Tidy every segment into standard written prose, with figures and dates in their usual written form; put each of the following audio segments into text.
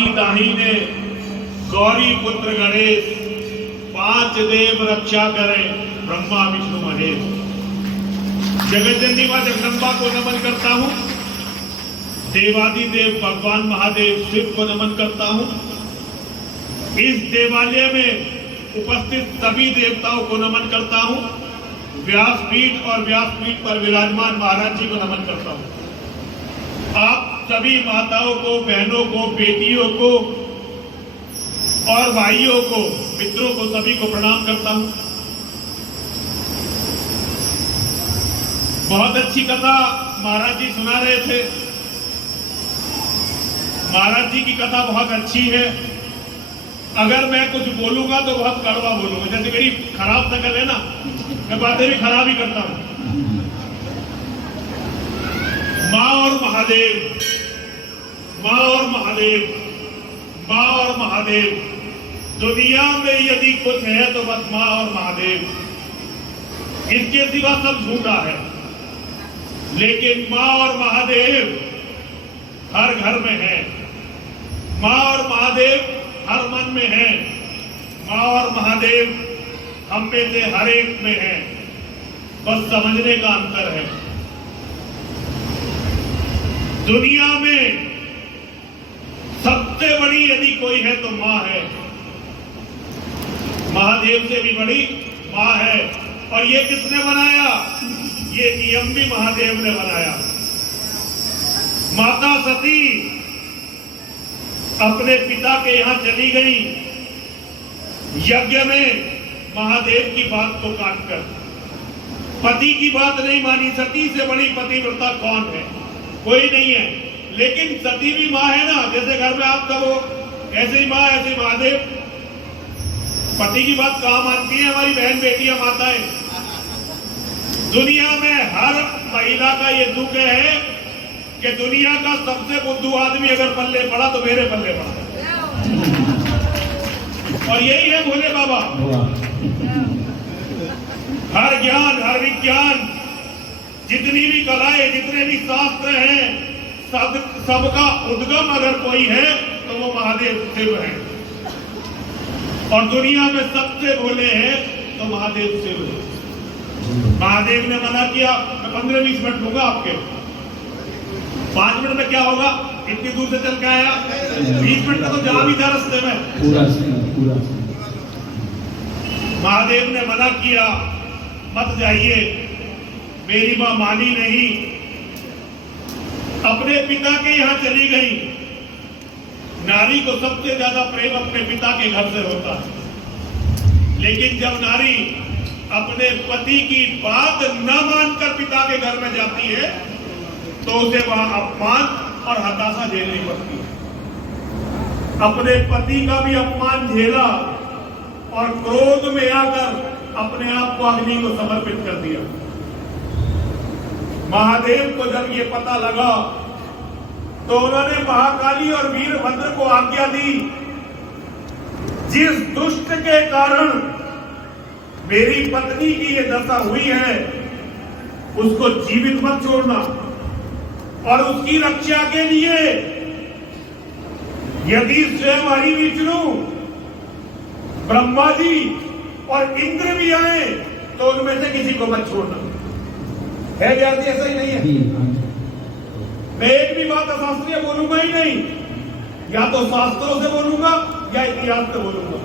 बाही दाहिने गौरी पुत्र गणेश, पांच देव रक्षा करें ब्रह्मा विष्णु महेश। जगत जननी मां जगदम्बा को नमन करता हूं, देवादिदेव भगवान महादेव शिव को नमन करता हूं। इस देवालय में उपस्थित सभी देवताओं को नमन करता हूं। व्यासपीठ और व्यासपीठ पर विराजमान महाराज जी को नमन करता हूं। आप सभी माताओं को, बहनों को, बेटियों को और भाइयों को, मित्रों को, सभी को प्रणाम करता हूं। बहुत अच्छी कथा महाराज जी सुना रहे थे। महाराज जी की कथा बहुत अच्छी है। अगर मैं कुछ बोलूंगा तो बहुत कड़वा बोलूंगा, जैसे मेरी खराब शकल है ना, मैं बातें भी खराब ही करता हूं। मां और महादेव, मां और महादेव, मां और महादेव, दुनिया में यदि कुछ है तो बस मां और महादेव, इसके सिवा सब झूठा है। लेकिन मां और महादेव हर घर में है, मां और महादेव हर मन में है, मां और महादेव हम में से हर एक में है, बस समझने का अंतर है। दुनिया में सबसे बड़ी यदि कोई है तो मां है, महादेव से भी बड़ी मां है। और ये किसने बनाया? ये नियम भी महादेव ने बनाया। माता सती अपने पिता के यहां चली गई यज्ञ में, महादेव की बात को काटकर, पति की बात नहीं मानी। सती से बड़ी पतिव्रता कौन है? कोई नहीं है। लेकिन सती भी मां है ना, जैसे घर में आप सब हो, ऐसे ही मां, ऐसे ही महादेव। पति की बात कहां मानती है हमारी बहन बेटियां, माताएं? दुनिया में हर महिला का ये दुख है कि दुनिया का सबसे बुद्धू आदमी अगर पल्ले पड़ा तो मेरे पल्ले पड़ा। और यही है भोले बाबा। हर ज्ञान, हर विज्ञान, जितनी भी कलाएं, जितने भी शास्त्र हैं, सबका उद्गम अगर कोई है तो वो महादेव शिव है। और दुनिया में सबसे भोले हैं तो महादेव शिव है। महादेव ने मना किया, मैं 15-20 मिनट लूंगा आपके। 5 मिनट में क्या होगा? इतनी दूर से चल के आया, 20 मिनट में तो जा भी था रास्ते में। पूरा महादेव ने मना किया, मत जाइए। मेरी मां मानी नहीं, अपने पिता के यहां चली गई। नारी को सबसे ज्यादा प्रेम अपने पिता के घर से होता है। लेकिन जब नारी अपने पति की बात न मानकर पिता के घर में जाती है तो उसे वहां अपमान और हताशा झेलनी पड़ती है। अपने पति का भी अपमान झेला और क्रोध में आकर अपने आप को अग्नि को समर्पित कर दिया। महादेव को जब ये पता लगा तो उन्होंने महाकाली और वीरभद्र को आज्ञा दी, जिस दुष्ट के कारण मेरी पत्नी की ये दशा हुई है उसको जीवित मत छोड़ना। और उसकी रक्षा के लिए यदि स्वयं हरि विष्णु, ब्रह्मा जी और इंद्र भी आए तो उनमें से किसी को मत छोड़ना। है व्यास जी, ऐसा ही नहीं है? मैं एक भी बात अशास्त्रीय बोलूंगा ही नहीं, या तो शास्त्रों से बोलूंगा या इतिहास से बोलूंगा।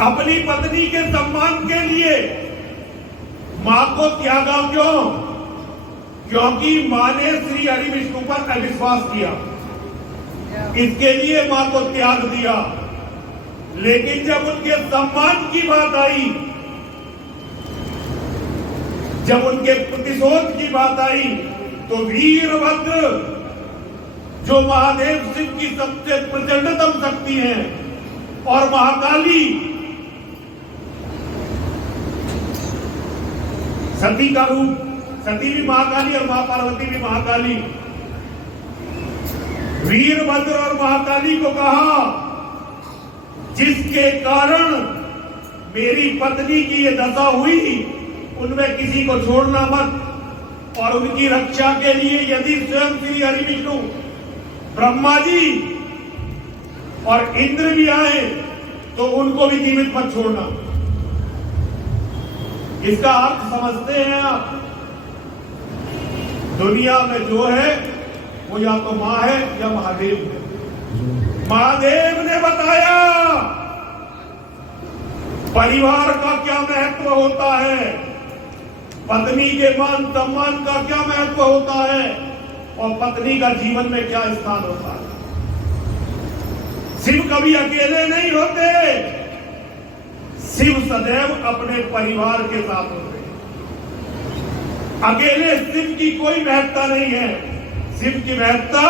अपनी पत्नी के सम्मान के लिए मां को त्यागा क्यों? क्योंकि मां ने श्री हरि विष्णु पर अविश्वास किया, इसके लिए मां को त्याग दिया। लेकिन जब उनके सम्मान की बात आई, जब उनके प्रतिशोध की बात आई, तो वीरभद्र जो महादेव शिव की सबसे प्रचंडतम शक्ति है और महाकाली सती का रूप, सती भी महाकाली और मां पार्वती भी महाकाली, वीरभद्र और महाकाली को कहा जिसके कारण मेरी पत्नी की ये दशा हुई उनमें किसी को छोड़ना मत। और उनकी रक्षा के लिए यदि स्वयं श्री हरि विष्णु, ब्रह्मा जी और इंद्र भी आए तो उनको भी जीवित मत छोड़ना। इसका अर्थ समझते हैं आप? दुनिया में जो है वो या तो मां है या महादेव है। महादेव ने बताया परिवार का क्या महत्व होता है, पत्नी के मान सम्मान का क्या महत्व होता है, और पत्नी का जीवन में क्या स्थान होता है। शिव कभी अकेले नहीं होते, शिव सदैव अपने परिवार के साथ होते हैं। अकेले शिव की कोई महत्ता नहीं है, शिव की महत्ता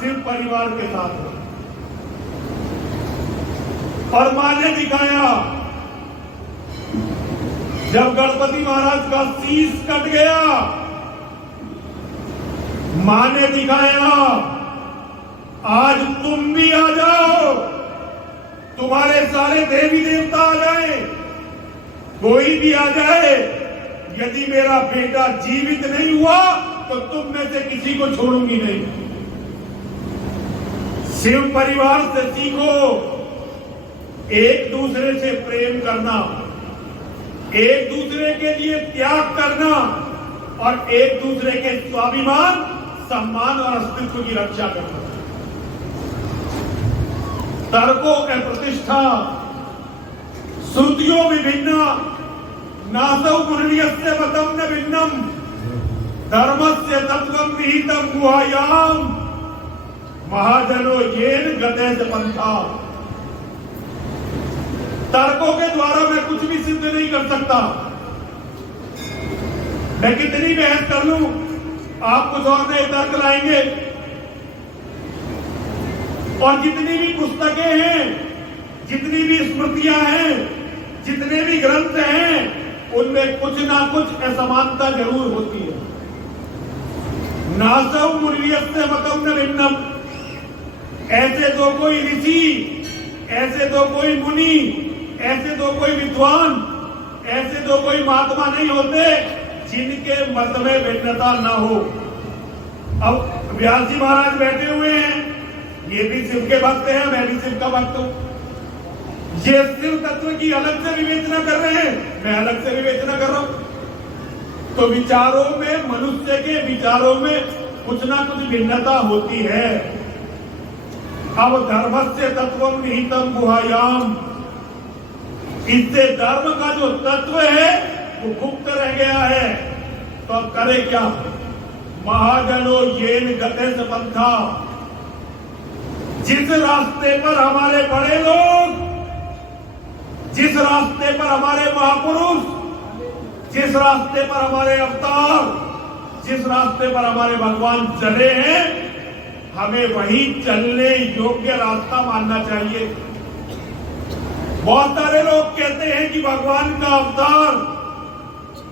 शिव परिवार के साथ है। और मां ने दिखाया, जब गणपति महाराज का शीश कट गया, मां ने दिखाया आज तुम भी आ जाओ, तुम्हारे सारे देवी देवता आ जाए, कोई भी आ जाए, यदि मेरा बेटा जीवित नहीं हुआ तो तुम में से किसी को छोड़ूंगी नहीं। शिव परिवार से सीखो एक दूसरे से प्रेम करना, एक दूसरे के लिए त्याग करना और एक दूसरे के स्वाभिमान, सम्मान और अस्तित्व की रक्षा करना। तर्को के प्रतिष्ठा श्रुतियों विभिन्न नासौ गुरुर्यस्य मतम न भिन्नम धर्मस्य तत्वं निहितं गुहायाम महाजनो येन गते च पंथा। तर्कों के द्वारा मैं कुछ भी सिद्ध नहीं कर सकता। मैं कितनी बहस कर लूं, आप कुछ और नए तर्क लाएंगे। और जितनी भी पुस्तकें हैं, जितनी भी स्मृतियां हैं, जितने भी ग्रंथ हैं, उनमें कुछ ना कुछ असमानता जरूर होती है। नासौ मुर्यस्य मतम न भिन्नम, ऐसे तो कोई ऋषि, ऐसे तो कोई मुनि, ऐसे तो कोई विद्वान, ऐसे तो कोई महात्मा नहीं होते जिनके मत में भिन्नता न हो। अब व्यास जी महाराज बैठे हुए हैं, ये भी शिव के भक्त हैं, मैं भी शिव का भक्त हूं। ये शिव तत्व की अलग से विवेचना कर रहे हैं, मैं अलग से विवेचना कर रहा हूं। तो विचारों में, मनुष्य के विचारों में कुछ ना कुछ भिन्नता होती है। अब धर्मस्य तत्वं निहितं गुहायाम, इससे धर्म का जो तत्व है वो गुप्त रह गया है। तो अब करे क्या? महाजनो येन गते च पंथा, जिस रास्ते पर हमारे बड़े लोग, जिस रास्ते पर हमारे महापुरुष, जिस रास्ते पर हमारे अवतार, जिस रास्ते पर हमारे भगवान चले हैं, हमें वही चलने योग्य रास्ता मानना चाहिए। बहुत सारे लोग कहते हैं कि भगवान का अवतार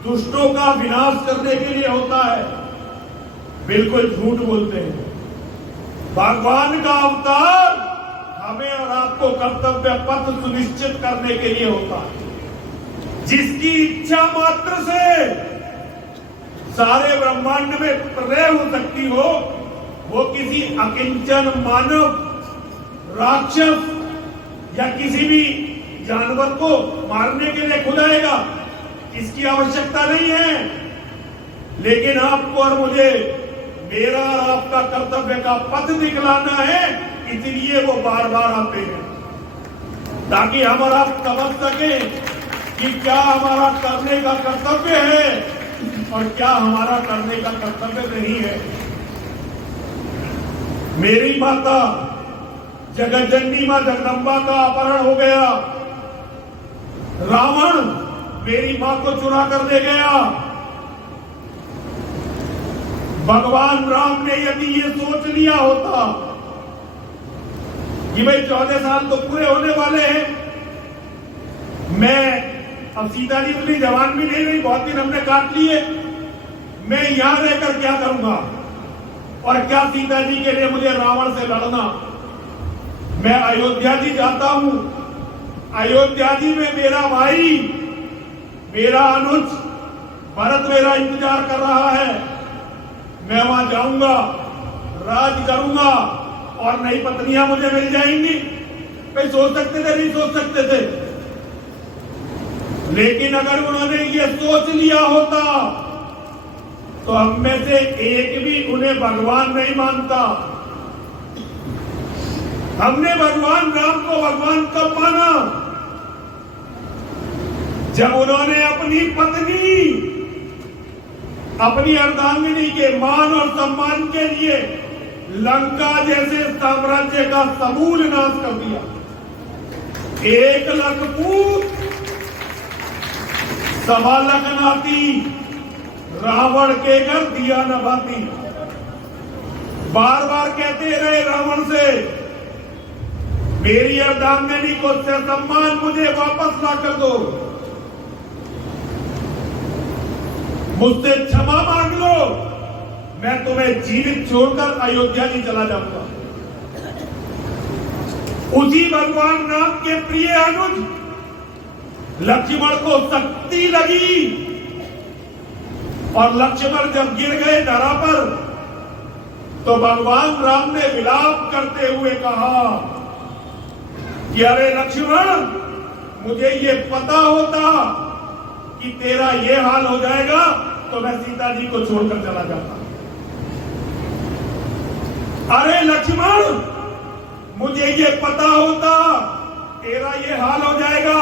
दुष्टों का विनाश करने के लिए होता है। बिल्कुल झूठ बोलते हैं। भगवान का अवतार हमें और आपको कर्तव्य पथ सुनिश्चित करने के लिए होता है। जिसकी इच्छा मात्र से सारे ब्रह्मांड में प्रलय हो सकती हो, वो किसी अकिंचन मानव, राक्षस या किसी भी जानवर को मारने के लिए खुद आएगा, इसकी आवश्यकता नहीं है। लेकिन आपको और मुझे, मेरा और आपका कर्तव्य का पथ दिखलाना है, इसलिए वो बार बार आते हैं, ताकि हम और आप समझ सकें कि क्या हमारा करने का कर्तव्य है और क्या हमारा करने का कर्तव्य नहीं है। मेरी माता जगत जननी मां जगदम्बा का अपहरण हो गया, रावण मेरी मां को चुरा कर ले गया। भगवान राम ने यदि ये सोच लिया होता कि भाई 14 साल तो पूरे होने वाले हैं, मैं अब सीता जी इतनी जवान भी नहीं रही, बहुत दिन हमने काट लिए, मैं यहां रहकर क्या करूंगा और क्या सीता जी के लिए मुझे रावण से लड़ना। मैं अयोध्या जी जाता हूं, अयोध्या जी में मेरा भाई, मेरा अनुज भरत मेरा इंतजार कर रहा है। मैं वहां जाऊंगा, राज करूंगा और नई पत्नियां मुझे मिल जाएंगी। भाई सोच सकते थे, नहीं सोच सकते थे। लेकिन अगर उन्होंने ये सोच लिया होता तो हम में से एक भी उन्हें भगवान नहीं मानता। हमने भगवान राम को भगवान कब माना? जब उन्होंने अपनी पत्नी, अपनी अर्धांगिनी के मान और सम्मान के लिए लंका जैसे साम्राज्य का समूल नाश कर दिया। 1 लाख पूत, 1.25 लाख नाती, रावण के घर दिया न बाती। बार बार कहते रहे रावण से, मेरी अर्धांगिनी को से सम्मान मुझे वापस ला कर दो, मुझसे क्षमा मांग लो, मैं तुम्हें जीवित छोड़कर अयोध्या नहीं चला जाऊंगा। उसी भगवान राम के प्रिय अनुज लक्ष्मण को शक्ति लगी और लक्ष्मण जब गिर गए धरा पर तो भगवान राम ने विलाप करते हुए कहा कि अरे लक्ष्मण, मुझे ये पता होता कि तेरा ये हाल हो जाएगा तो मैं सीता जी को छोड़कर चला जाता। अरे लक्ष्मण, मुझे ये पता होता तेरा ये हाल हो जाएगा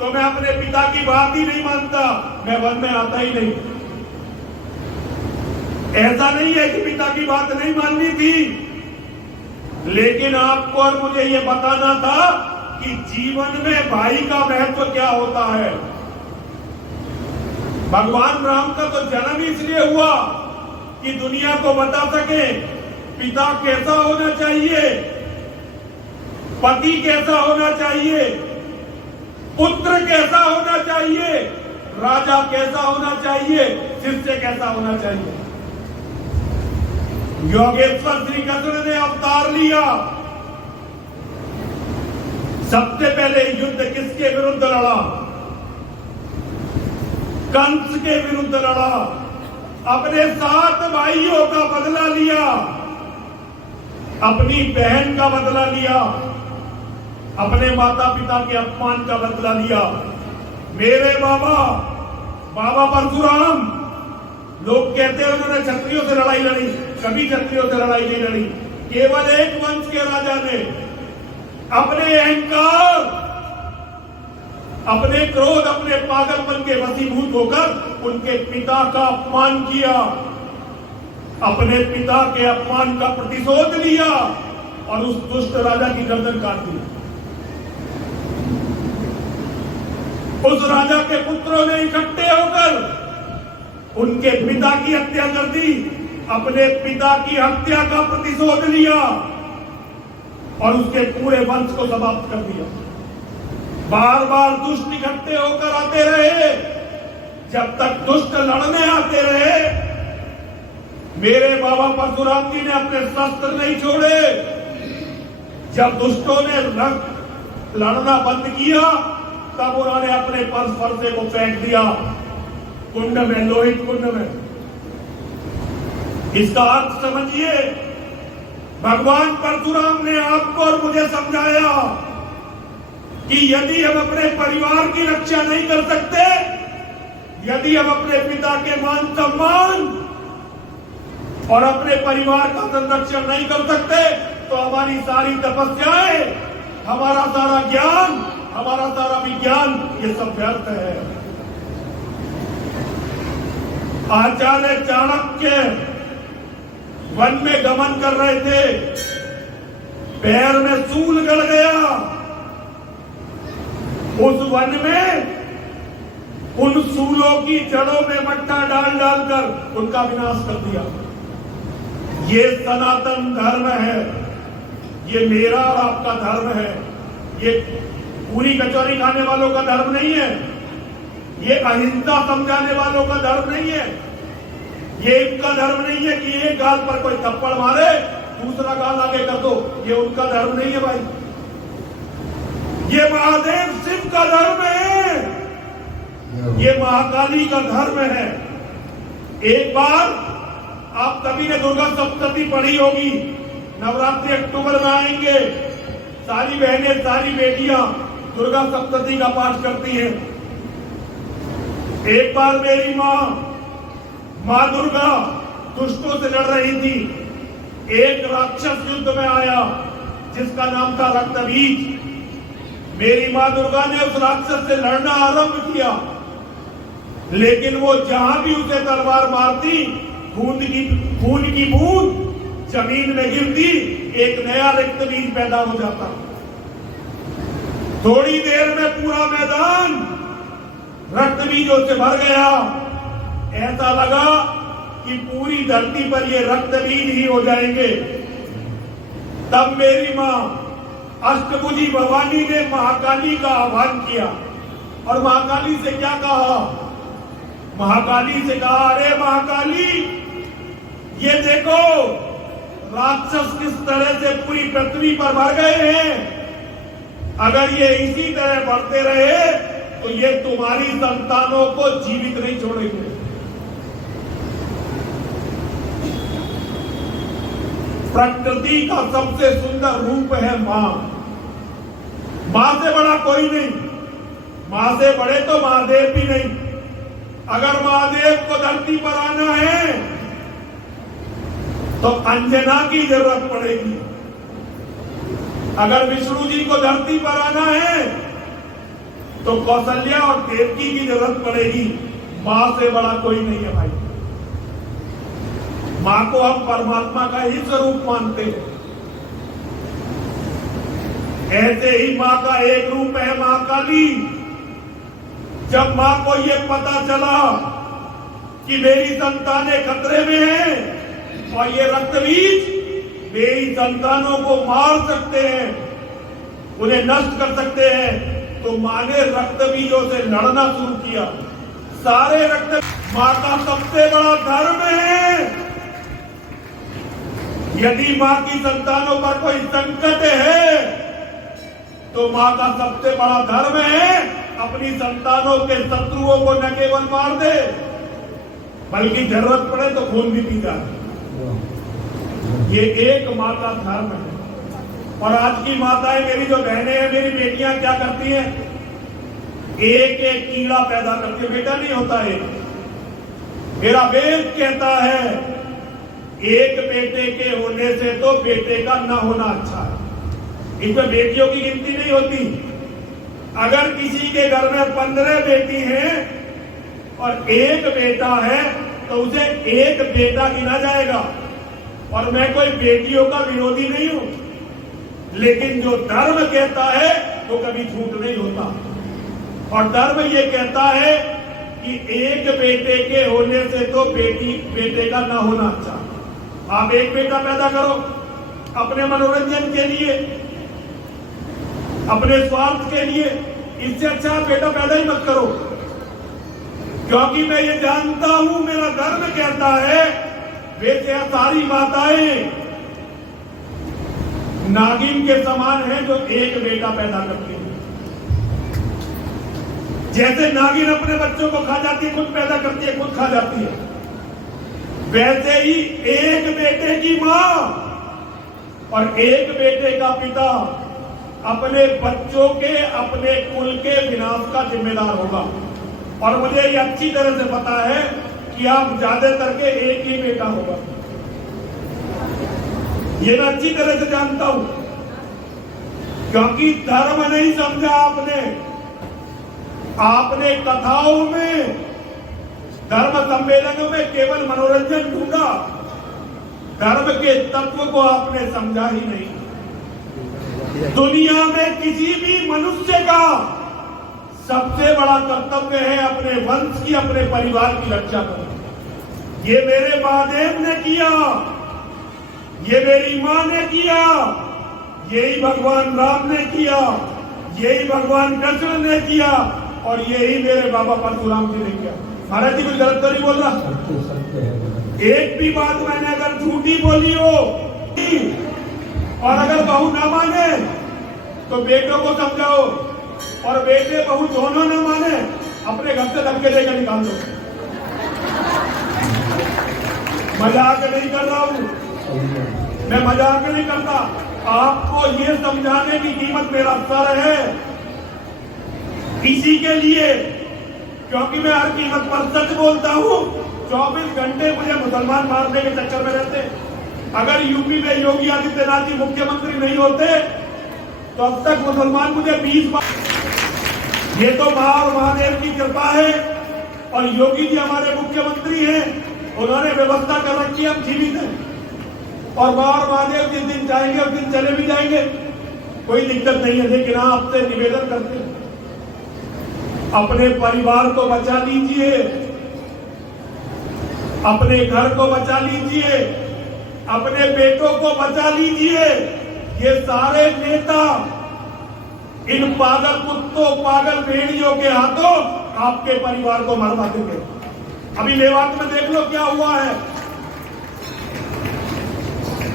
तो मैं अपने पिता की बात ही नहीं मानता, मैं वन में आता ही नहीं। ऐसा नहीं है कि पिता की बात नहीं माननी थी, लेकिन आपको और मुझे ये बताना था कि जीवन में भाई का महत्व क्या होता है। भगवान राम का तो जन्म इसलिए हुआ कि दुनिया को बता सके पिता कैसा होना चाहिए, पति कैसा होना चाहिए, पुत्र कैसा होना चाहिए, राजा कैसा होना चाहिए, शिष्य कैसा होना चाहिए। योगेश्वर श्री कृष्ण ने अवतार लिया। सबसे पहले युद्ध किसके विरुद्ध लड़ा? कंस के विरुद्ध लड़ा। अपने 7 भाइयों का बदला लिया, अपनी बहन का बदला लिया, अपने माता पिता के अपमान का बदला लिया। मेरे बाबा परशुराम, लोग कहते हैं उन्होंने क्षत्रियों से लड़ाई लड़ी, कभी क्षत्रियों से लड़ाई नहीं लड़ी। केवल एक वंश के राजा ने अपने अहंकार, अपने क्रोध, अपने पागलपन के वशीभूत होकर उनके पिता का अपमान किया, अपने पिता के अपमान का प्रतिशोध लिया और उस दुष्ट राजा की गर्दन काट दी। उस राजा के पुत्रों ने इकट्ठे होकर उनके पिता की हत्या कर दी, अपने पिता की हत्या का प्रतिशोध लिया और उसके पूरे वंश को समाप्त कर दिया। बार बार दुष्ट इकट्ठे होकर आते रहे, जब तक दुष्ट लड़ने आते रहे मेरे बाबा परशुराम जी ने अपने शस्त्र नहीं छोड़े। जब दुष्टों ने लड़ना बंद किया तब उन्होंने अपने फरसे को फेंक दिया कुंड में, लोहित कुंड में। इसका अर्थ समझिए, भगवान परशुराम ने आपको और मुझे समझाया कि यदि हम अपने परिवार की रक्षा नहीं कर सकते, यदि हम अपने पिता के मान सम्मान और अपने परिवार का संरक्षण नहीं कर सकते तो हमारी सारी तपस्याएं, हमारा सारा ज्ञान, हमारा सारा विज्ञान, ये सब व्यर्थ है। आचार्य चाणक्य वन में गमन कर रहे थे, पैर में सूल गड़ गया। उस वन में उन सूलों की जड़ों में मट्टा डाल डालकर उनका विनाश कर दिया। ये सनातन धर्म है, ये मेरा और आपका धर्म है। ये पूरी कचौरी खाने वालों का धर्म नहीं है, ये अहिंसा समझाने वालों का धर्म नहीं है, ये इनका धर्म नहीं है कि एक गाल पर कोई थप्पड़ मारे दूसरा गाल आगे कर दो, ये उनका धर्म नहीं है भाई। ये महादेव शिव का धर्म है, ये महाकाली का धर्म है। एक बार आप सभी ने दुर्गा सप्तशती पढ़ी होगी, नवरात्रि अक्टूबर में आएंगे, सारी बहनें, सारी बेटियां दुर्गा सप्तशती का पाठ करती हैं। एक बार मेरी मां दुर्गा दुष्टों से लड़ रही थी। एक राक्षस युद्ध में आया जिसका नाम था रक्तबीज। मेरी मां दुर्गा ने उस राक्षस से लड़ना आरंभ किया, लेकिन वो जहां भी उसे तलवार मारती, खून की बूंद जमीन में गिरती, एक नया रक्तबीज पैदा हो जाता। थोड़ी देर में पूरा मैदान रक्तबीजों से भर गया। ऐसा लगा कि पूरी धरती पर ये रक्तबीज ही हो जाएंगे। तब मेरी मां अष्टभुजी भवानी ने महाकाली का आह्वान किया और महाकाली से क्या कहा? महाकाली से कहा, अरे महाकाली, ये देखो राक्षस किस तरह से पूरी पृथ्वी पर भर गए हैं। अगर ये इसी तरह बढ़ते रहे तो ये तुम्हारी संतानों को जीवित नहीं छोड़ेंगे। प्रकृति का सबसे सुंदर रूप है मां। मां से बड़ा कोई नहीं, मां से बड़े तो महादेव भी नहीं। अगर महादेव को धरती पर आना है तो अंजना की जरूरत पड़ेगी। अगर विष्णु जी को धरती पर आना है तो कौशल्या और देवकी की जरूरत पड़ेगी। मां से बड़ा कोई नहीं है भाई। मां को हम परमात्मा का ही स्वरूप मानते हैं। ऐसे ही मां का एक रूप है महाकाली। जब मां को यह पता चला कि मेरी संतानें खतरे में हैं और ये रक्तबीज मेरी संतानों को मार सकते हैं, उन्हें नष्ट कर सकते हैं, तो मां ने रक्तबीजों से लड़ना शुरू किया। सारे रक्त मां का सबसे बड़ा धर्म है। यदि मां की संतानों पर कोई संकट है तो मां का सबसे बड़ा धर्म है अपनी संतानों के शत्रुओं को न केवल मार दे, बल्कि जरूरत पड़े तो खून भी पी जाए। ये एक मां का धर्म है। और आज की माताएं, मेरी जो बहनें हैं, मेरी बेटियां क्या करती हैं? एक एक कीड़ा पैदा करती है। बेटा नहीं होता है। मेरा वेद कहता है एक बेटे के होने से तो बेटे का न होना अच्छा है। इसमें बेटियों की गिनती नहीं होती। अगर किसी के घर में 15 बेटी हैं और एक बेटा है तो उसे एक बेटा गिना जाएगा। और मैं कोई बेटियों का विरोधी नहीं हूं, लेकिन जो धर्म कहता है वो कभी झूठ नहीं होता। और धर्म ये कहता है कि एक बेटे के होने से तो बेटे का ना होना अच्छा। आप एक बेटा पैदा करो अपने मनोरंजन के लिए, अपने स्वार्थ के लिए, इससे अच्छा आप बेटा पैदा ही मत करो। क्योंकि मैं ये जानता हूं, मेरा धर्म कहता है, वैसे सारी माताएं नागिन के समान है जो एक बेटा पैदा करती है। जैसे नागिन अपने बच्चों को खा जाती है, खुद पैदा करती है, खुद खा जाती है, वैसे ही एक बेटे की मां और एक बेटे का पिता अपने बच्चों के, अपने कुल के विनाश का जिम्मेदार होगा। और मुझे ये अच्छी तरह से पता है कि आप ज्यादातर के एक ही बेटा होगा। ये मैं अच्छी तरह से जानता हूं, क्योंकि धर्म नहीं समझा आपने। आपने कथाओं में, धर्म सम्मेलनों में केवल मनोरंजन ढूंढा, धर्म के तत्व को आपने समझा ही नहीं। दुनिया में किसी भी मनुष्य का सबसे बड़ा कर्तव्य है अपने वंश की, अपने परिवार की रक्षा करना। ये मेरे महादेव ने किया, ये मेरी मां ने किया, यही भगवान राम ने किया, यही भगवान कृष्ण ने किया और यही मेरे बाबा परशुराम जी ने किया। महाराज जी कुछ गलत तो नहीं बोल रहा? एक भी बात मैंने अगर झूठी बोली हो और अगर बहू ना माने तो बेटों को समझाओ, और बेटे बहू दोनों ना माने अपने घर से धक्के देकर निकाल दो। मजाक नहीं कर रहा हूं मैं, मजाक नहीं करता। आपको ये समझाने की कीमत मेरा सर है, इसी के लिए, क्योंकि मैं हर कीमत पर सच बोलता हूँ। 24 घंटे मुझे मुसलमान मारने के चक्कर में रहते। अगर यूपी में योगी आदित्यनाथ जी मुख्यमंत्री नहीं होते तो अब तक मुसलमान मुझे 20 बार। ये तो मां और महादेव की कृपा है, और योगी जी हमारे मुख्यमंत्री हैं, उन्होंने व्यवस्था कर रखी है, हम जीवित हैं। और मां और महादेव जिस दिन जाएंगे उस दिन चले भी जाएंगे, कोई दिक्कत नहीं है। लेकिन आपसे निवेदन करते हैं, अपने परिवार को बचा लीजिए, अपने घर को बचा लीजिए, अपने बेटों को बचा लीजिए। ये सारे नेता इन पागल कुत्तों, पागल भेड़ियों के हाथों आपके परिवार को मरवा देंगे। अभी मेवात में देख लो क्या हुआ है।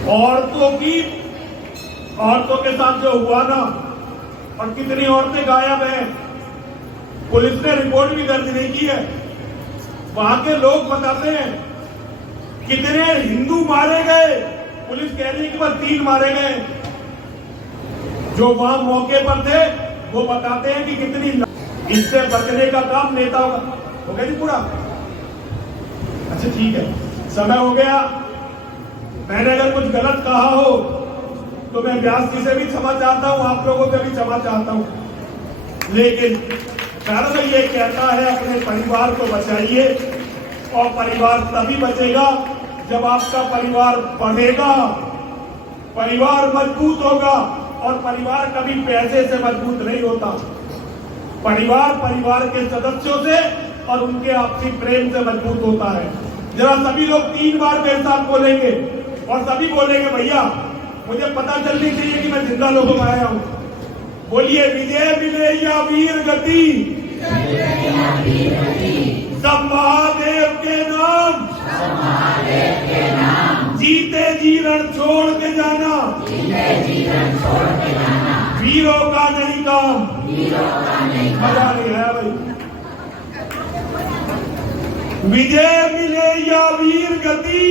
औरतों के साथ जो हुआ ना, और कितनी औरतें गायब हैं, पुलिस ने रिपोर्ट भी दर्ज नहीं की है। वहां के लोग बताते हैं कितने हिंदू मारे गए, पुलिस कह रही है कि बस 3 मारे गए। जो वहां मौके पर थे वो बताते हैं कि कितनी। इससे बचने का काम नेताओं का हो गया जी पूरा। अच्छा ठीक है, समय हो गया। मैंने अगर कुछ गलत कहा हो तो मैं व्यास जी से भी क्षमा चाहता हूं, आप लोगों से भी क्षमा चाहता हूं। लेकिन धर्म ये कहता है अपने परिवार को बचाइए, और परिवार तभी बचेगा जब आपका परिवार बढ़ेगा, परिवार मजबूत होगा। और परिवार कभी पैसे से मजबूत नहीं होता। परिवार के सदस्यों से और उनके आपसी प्रेम से मजबूत होता है। जरा सभी लोग 3 बार मेरे साथ बोलेंगे, और सभी बोलेंगे भैया मुझे पता चलनी चाहिए कि मैं जिंदा लोगों में आया हूं। बोलिए, विजय मिले या वीर गति, सब महादेव के नाम, जीते जी रण छोड़ के जाना, वीरों का नहीं काम। मजा नहीं है भाई। विजय मिले या वीर गति,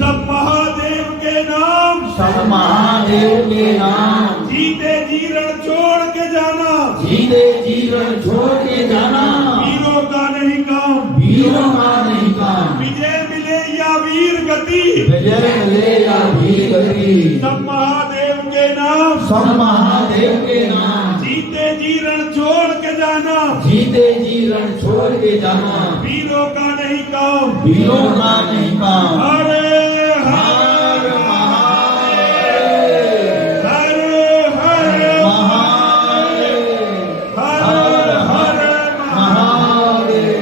सब महादेव के नाम, सब महादेव के नाम। जीते जी रण छोड़ के जाना, जीते जी रण छोड़ के जाना, वीरों का नहीं काम, वीरों का नहीं काम। विजय मिले या वीर गति, विजय मिले या वीर गति, सब महादेव के नाम, सब महादेव के नाम। जीते जी रण छोड़ के जाना, जीते जी रण छोड़ के जाना, वीरों का नहीं काम, वीरों का नहीं काम। हरे हर महादेव, हरे हरे महादेव, हर हर महादेव।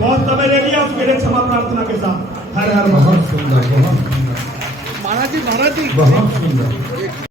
बहुत समय ले लिया, उसके लिए क्षमा प्रार्थना के साथ हर हर बहुत सुंदर, बहुत सुंदर, महाराज जी बहुत सुंदर।